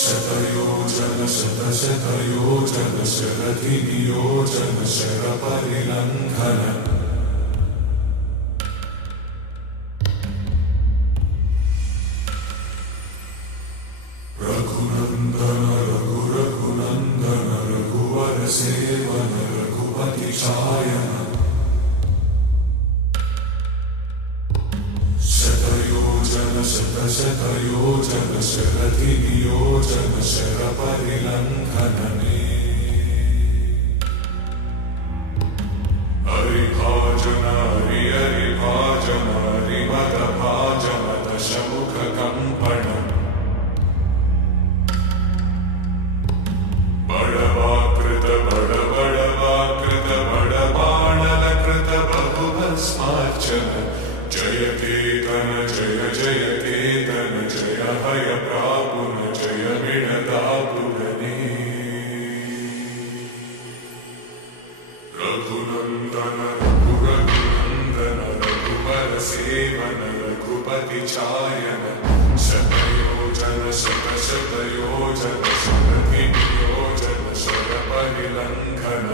शतयोजन शतशतयोजन शरधिनियोजन शरपरिलङ्घन रघुनन्दन रघुरघुनन्दन रघुवरसेवन रघुपतिचायन शतयोजन शतशतयोजन शरधिनियोजन शरपरिलङ्घनने हरिभाजन हरिहरिभाजन हरिमदभाजन दशमुखकम्पण बडवाकृत बडबडवाकृत बडबाणलकृत बहुभस्मार्चन जय केतन जय जय केतन जय हय प्रापुन जय मिणदापुरने रघुनन्दन रघुरघुनन्दन रघुवरसेवन रघुपतिचायन शतयोजन शतशतयोजन शरधिनियोजन शरपरिलङ्घन